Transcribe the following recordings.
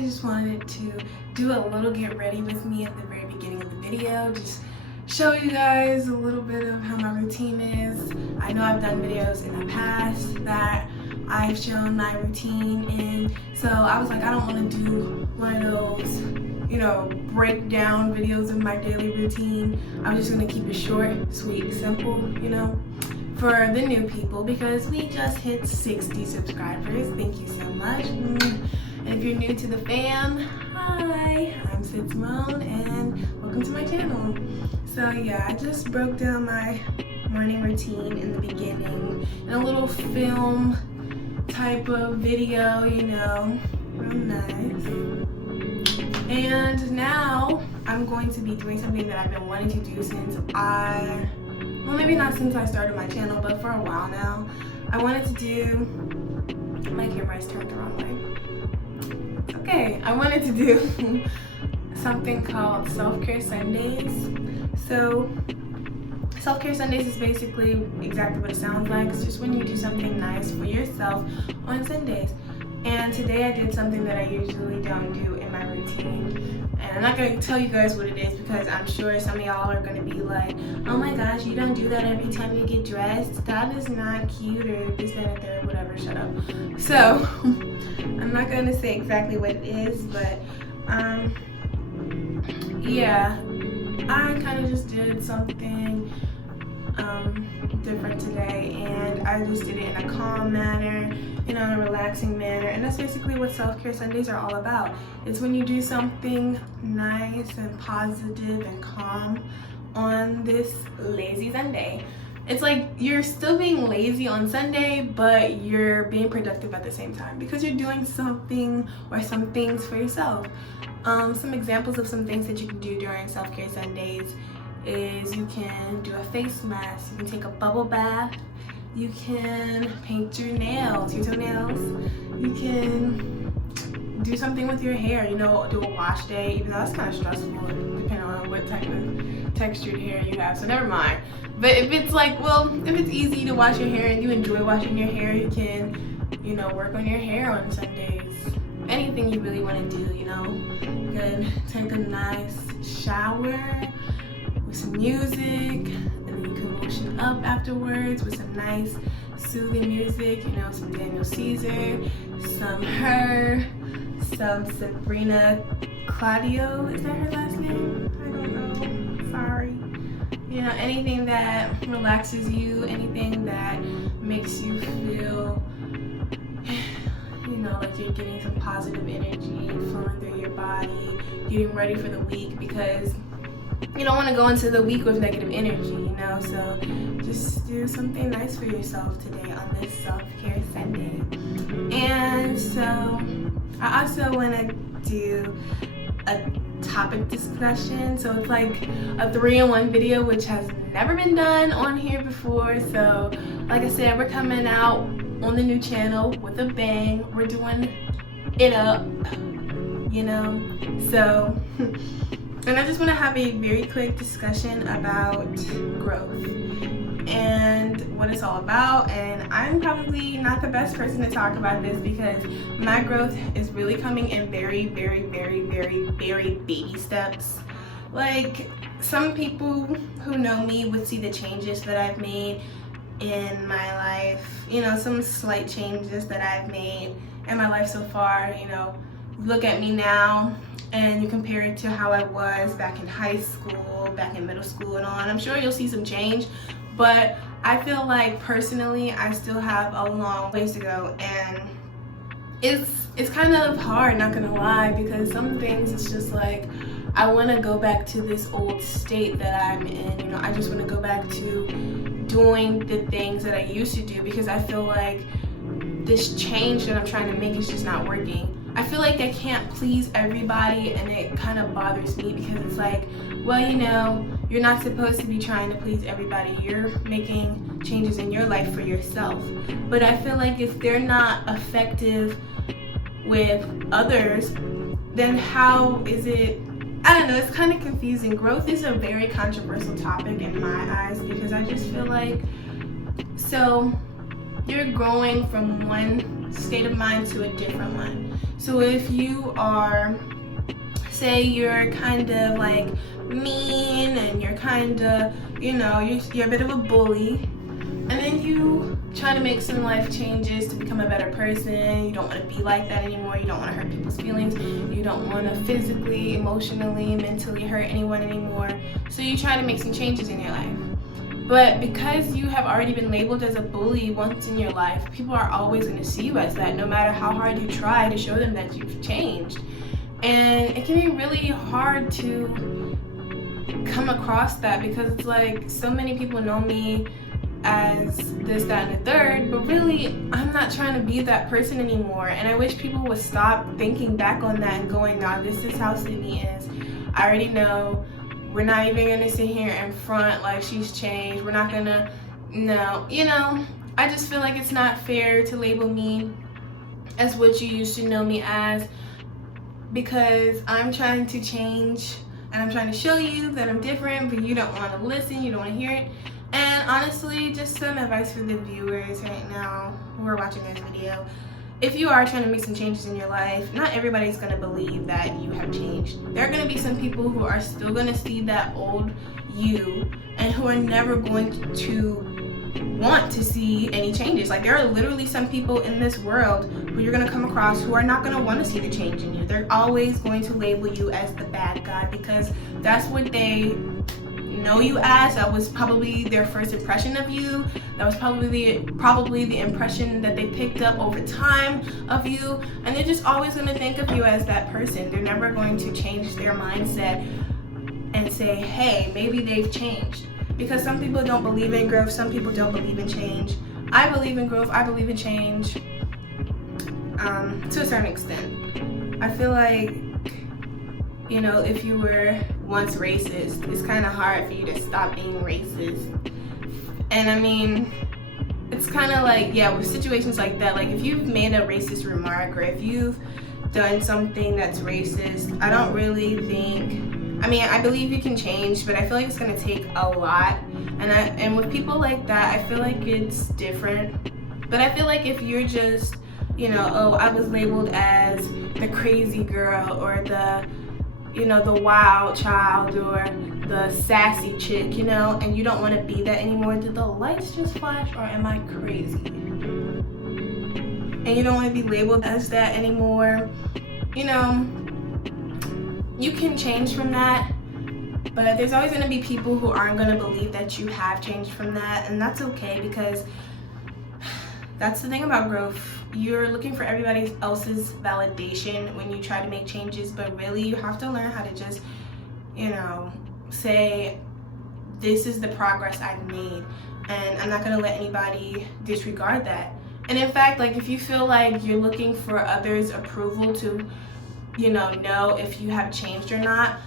I just wanted to do a little get ready with me at the very beginning of the video. Just show you guys a little bit of how my routine is. I know I've done videos in the past that I've shown my routine in, so I was like, I don't want to do one of those, breakdown videos of my daily routine. I'm just going to keep it short, sweet, simple, for the new people, because we just hit 60 subscribers. Thank you so much. And if you're new to the fam, hi, I'm Sid Simone and welcome to my channel. So yeah, I just broke down my morning routine in the beginning in a little film type of video, real nice. And now I'm going to be doing something that I've been wanting to do since maybe not since I started my channel, but for a while now. I wanted to do, my camera is turned the wrong way. Okay, I wanted to do something called Self-Care Sundays. So Self-Care Sundays is basically exactly what it sounds like. It's just when you do something nice for yourself on Sundays. And today I did something that I usually don't do in my routine. And I'm not going to tell you guys what it is because I'm sure some of y'all are going to be like, oh my gosh, you don't do that every time you get dressed. That is not cute, or this, that, and third, whatever, shut up. So I'm not going to say exactly what it is, but yeah, I kind of just did something different today, and I just did it in a calm manner, in a relaxing manner, and that's basically what Self-Care Sundays are all about. It's when you do something nice and positive and calm on this lazy Sunday. It's like you're still being lazy on Sunday, but you're being productive at the same time because you're doing something or some things for yourself. Some examples of some things that you can do during Self-Care Sundays is you can do a face mask, you can take a bubble bath, you can paint your nails, your toenails, you can do something with your hair, do a wash day, even though that's kind of stressful depending on what type of textured hair you have, so never mind. But if it's if it's easy to wash your hair and you enjoy washing your hair, you can, work on your hair on Sundays. Anything you really want to do, you can take a nice shower with some music, and then you can lotion up afterwards with some nice soothing music, some Daniel Caesar, some Her, some Sabrina Claudio, is that her last name? I don't know, sorry. Anything that relaxes you, anything that makes you feel like you're getting some positive energy flowing through your body, getting ready for the week, because you don't want to go into the week with negative energy, so just do something nice for yourself today on this Self-Care Sunday. And so I also want to do a topic discussion, so it's like a 3-in-1 video, which has never been done on here before. So like I said, we're coming out on the new channel with a bang. We're doing it up, so and I just want to have a very quick discussion about growth and what it's all about. And I'm probably not the best person to talk about this because my growth is really coming in very, very, very, very, very baby steps. Like, some people who know me would see the changes that I've made in my life, some slight changes that I've made in my life so far. Look at me now and you compare it to how I was back in high school, back in middle school and on. I'm sure you'll see some change, but I feel like personally I still have a long ways to go, and it's kind of hard, not gonna lie, because some things it's just like I want to go back to this old state that I'm in. I just want to go back to doing the things that I used to do, because I feel like this change that I'm trying to make is just not working. I feel like I can't please everybody, and it kind of bothers me because it's like, well, you're not supposed to be trying to please everybody. You're making changes in your life for yourself. But I feel like if they're not effective with others, then how is it? I don't know, it's kind of confusing. Growth is a very controversial topic in my eyes, because I just feel like, so you're growing from one state of mind to a different one. So if you are, say you're kind of like mean and you're kind of, you're a bit of a bully, and then you try to make some life changes to become a better person. You don't want to be like that anymore. You don't want to hurt people's feelings. You don't want to physically, emotionally, mentally hurt anyone anymore. So you try to make some changes in your life. But because you have already been labeled as a bully once in your life, people are always going to see you as that, no matter how hard you try to show them that you've changed. And it can be really hard to come across that, because it's like so many people know me as this, that, and the third, but really I'm not trying to be that person anymore. And I wish people would stop thinking back on that and going, nah, this is how Sydney is. I already know. We're not even gonna sit here in front like she's changed. We're not gonna, no. I just feel like it's not fair to label me as what you used to know me as, because I'm trying to change and I'm trying to show you that I'm different, but you don't want to listen, you don't want to hear it. And honestly, just some advice for the viewers right now who are watching this video. If you are trying to make some changes in your life, not everybody's going to believe that you have changed. There are going to be some people who are still going to see that old you and who are never going to want to see any changes. Like, there are literally some people in this world who you're going to come across who are not going to want to see the change in you. They're always going to label you as the bad guy, because that's what they know you as. That was probably their first impression of you. That was probably the impression that they picked up over time of you, and they're just always going to think of you as that person. They're never going to change their mindset and say, hey, maybe they've changed, because some people don't believe in growth. Some people don't believe in change. I believe in growth. I believe in change to a certain extent. I feel like, if you were once racist, it's kind of hard for you to stop being racist. And I mean, it's kind of like, with situations like that, like if you've made a racist remark or if you've done something that's racist, I don't really think, I believe you can change, but I feel like it's going to take a lot. And with people like that, I feel like it's different. But I feel like if you're just, I was labeled as the crazy girl or the wild child or the sassy chick, and you don't want to be that anymore. Did the lights just flash, or am I crazy? And you don't want to be labeled as that anymore. You can change from that, but there's always going to be people who aren't going to believe that you have changed from that, and that's okay, because that's the thing about growth. You're looking for everybody else's validation when you try to make changes, but really you have to learn how to just, say, this is the progress I've made, and I'm not going to let anybody disregard that. And in fact, like, if you feel like you're looking for others' approval to, know if you have changed or not,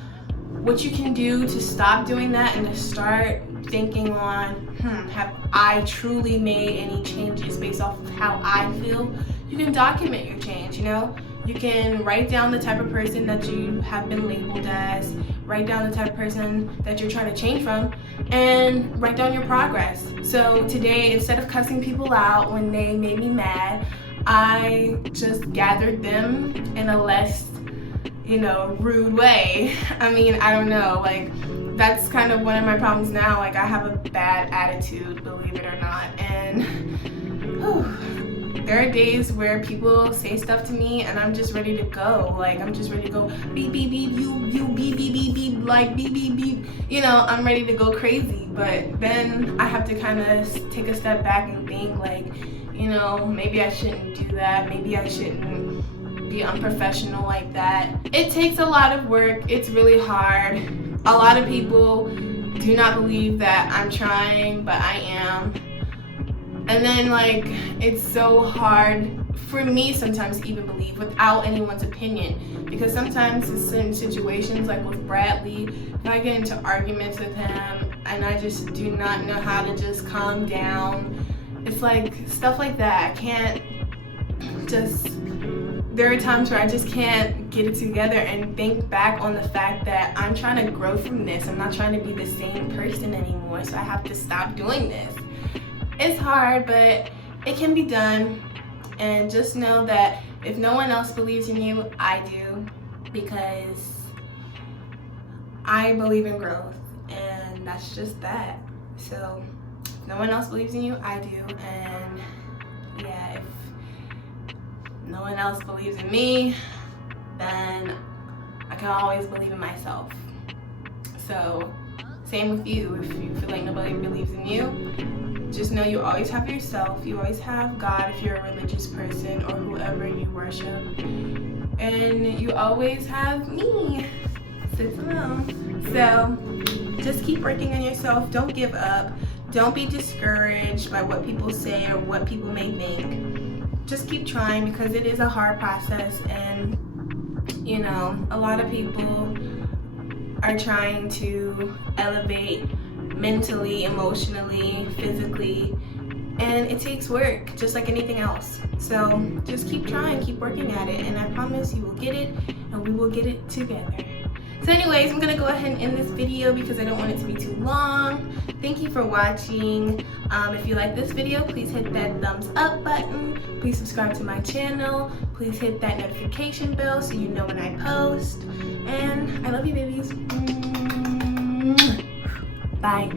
what you can do to stop doing that and to start thinking on, have I truly made any changes based off of how I feel? You can document your change, You can write down the type of person that you have been labeled as, write down the type of person that you're trying to change from, and write down your progress. So today, instead of cussing people out when they made me mad, I just gathered them in a less, rude way. I don't know, like, that's kind of one of my problems now. Like, I have a bad attitude, believe it or not, and there are days where people say stuff to me and I'm just ready to go. Like, I'm just ready to go beep beep beep, you beep beep beep beep, like beep beep beep. I'm ready to go crazy. But then I have to kind of take a step back and think, like, maybe I shouldn't do that. Maybe I shouldn't be unprofessional like that. It takes a lot of work. It's really hard. A lot of people do not believe that I'm trying, but I am. And then, like, it's so hard for me sometimes to even believe without anyone's opinion, because sometimes in certain situations, like with Bradley, if I get into arguments with him and I just do not know how to just calm down, it's like stuff like that. I can't just, there are times where I just can't get it together and think back on the fact that I'm trying to grow from this. I'm not trying to be the same person anymore, so I have to stop doing this. It's hard, but it can be done. And just know that If no one else believes in you, I do, because I believe in growth, and that's just that. So if no one else believes in you, I do. And yeah, if no one else believes in me, then I can always believe in myself. So same with you. If you feel like nobody believes in you, just know you always have yourself. You always have God if you're a religious person or whoever you worship. And you always have me. Sit alone. So just keep working on yourself. Don't give up. Don't be discouraged by what people say or what people may think. Just keep trying, because it is a hard process, and you know, a lot of people are trying to elevate mentally, emotionally, physically, and it takes work just like anything else. So just keep trying, keep working at it, and I promise you will get it, and we will get it together. So anyways, I'm gonna go ahead and end this video because I don't want it to be too long. Thank you for watching. If you like this video, please hit that thumbs up button. Please subscribe to my channel. Please hit that notification bell so you know when I post. And I love you, babies. Bye.